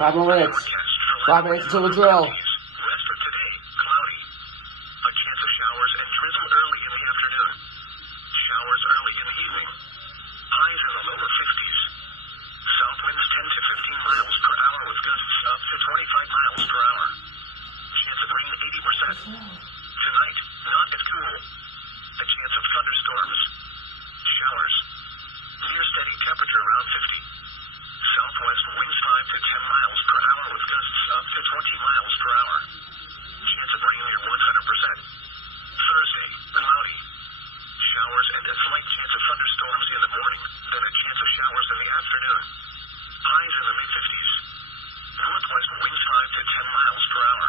5 more minutes. 5 minutes until the drill. Rest of today, cloudy. A chance of showers and drizzle early in the afternoon. Showers early in the evening. Highs in the lower 50s. South winds 10 to 15 miles per hour with gusts up to 25 miles per hour. Chance of rain 80%. Tonight, not as cool. A chance of thunderstorms. Showers. Near steady temperature around 50. Southwest winds 5 to 10 miles per hour with gusts up to 20 miles per hour. Chance of rain near 100%. Thursday, cloudy. Showers and a slight chance of thunderstorms in the morning, then a chance of showers in the afternoon. Highs in the mid-50s. Northwest winds 5 to 10 miles per hour.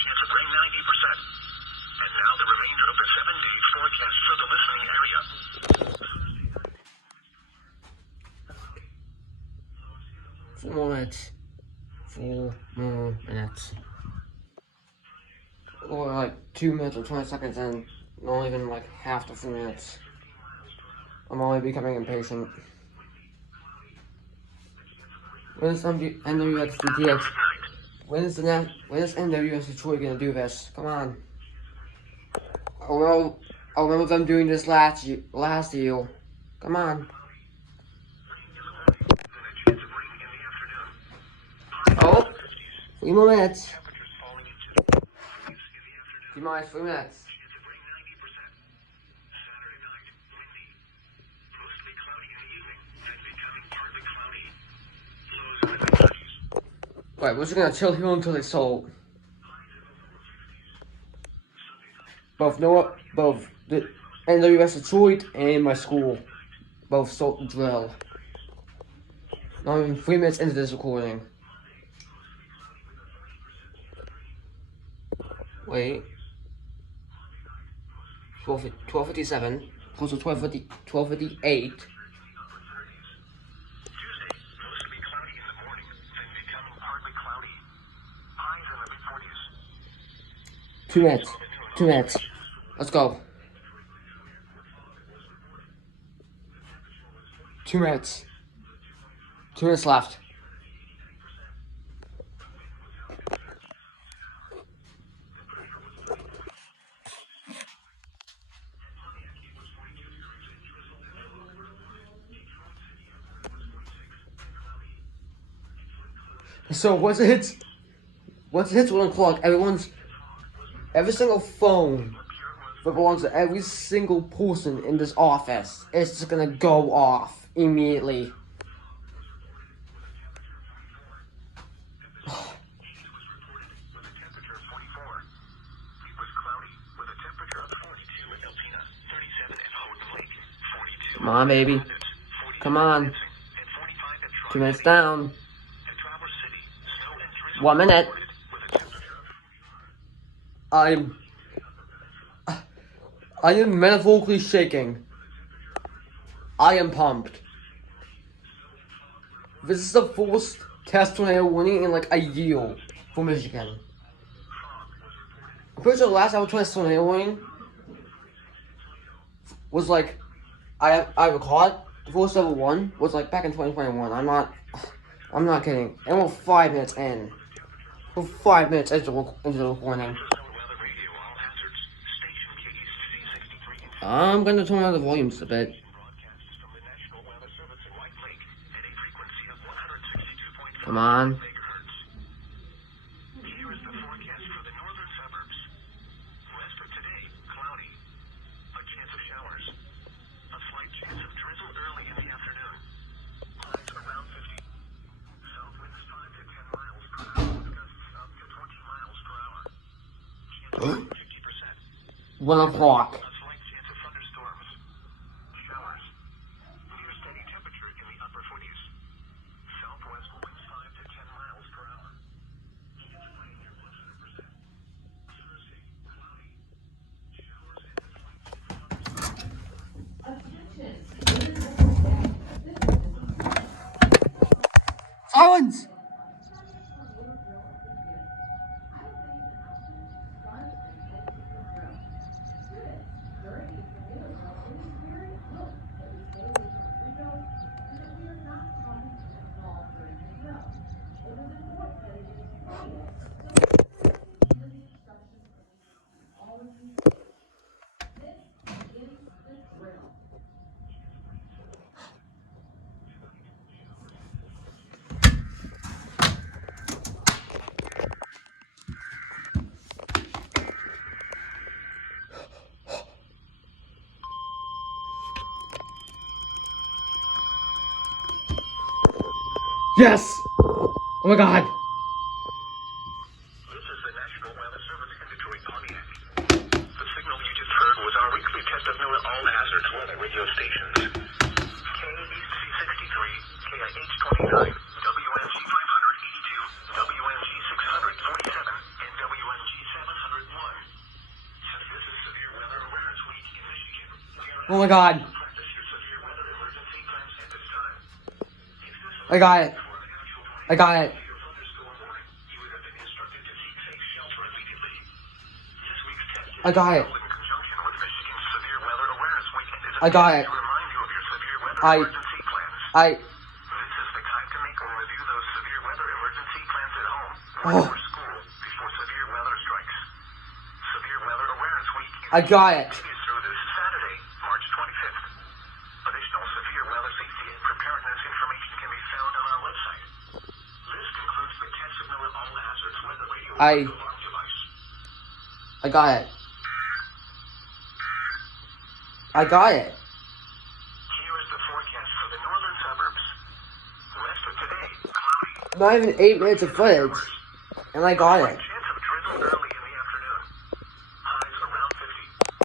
Chance of rain 90%. And now the remainder of the 7-day forecast for the listening area. 4 more minutes. 4 more minutes. Or like 2 minutes or 20 seconds in. Not even like half the 4 minutes. I'm already becoming impatient. When is NWX DTX? When is NWX Detroit gonna do this? Come on. I remember them doing this last year. Come on. Oh, 3 more minutes. T-minus 3 minutes. Right, we're just gonna chill here until they sold. Both the NWS Detroit and my school both sold the drill. Not even 3 minutes into this recording. Wait. 12:57. Close to 12:58. Tuesday, mostly cloudy in the morning, then becoming partly cloudy. Highs in the mid-40s. 2 minutes. 2 minutes. Let's go. 2 minutes. 2 minutes left. So once it hits 1 o'clock, every single phone that belongs to every single person in this office is just gonna go off immediately. Come on, baby. Come on. 2 minutes down. 1 minute. I am metaphorically shaking. I am pumped. This is the first test tornado warning in like a year for Michigan. I'm pretty sure the last test tornado warning was like I recall it. The first ever one was like back in 2021. I'm not kidding. And we're 5 minutes in. We're 5 minutes into the recording. I'm gonna turn down the volumes a bit. Come on. Here is the forecast for the northern suburbs. Rest of today, cloudy. A chance of showers. A slight chance of drizzle early in the afternoon. Highs around 50. South winds 5 to 10 miles per hour with gusts up to 20 miles per hour. Chance of 50%. 1 o'clock. A slight chance of thunderstorms. Showers. Near steady temperature in the upper 40s. Southwest winds 5 to 10 miles per hour. Chance of rain near 100%. Thursday, cloudy. Showers and a slight chance of Silence! Yes! Oh my god. This is the National Weather Service in Detroit, Pontiac. The signal you just heard was our weekly test of new all hazards weather radio stations. KEC 63, KIH 29, WNG 582, WNG 647, and WNG 701. Since this is Severe Weather Awareness Week in Michigan, we are Oh my god. practice your severe weather emergency plans at this time. If this is I got it. for an actual I got it. severe thunderstorm warning, you would have been instructed to seek safe shelter immediately. This week's test I got it. in conjunction with Michigan's Severe Weather Awareness Week and is I got it. to remind you of your severe weather I- emergency plans. This is the time to make or review those severe weather emergency plans at home or Oh. your school before severe weather strikes. Severe Weather Awareness Week I got it. continues through this Saturday, March 25th. Additional severe weather safety and preparedness information can be found on our website. This concludes the test signal at all hazards weather radio I- alarm device. I got it. I got it. Here is the forecast for the northern suburbs. The rest of today, cloudy. Not even 8 minutes of footage. And I got it. Chance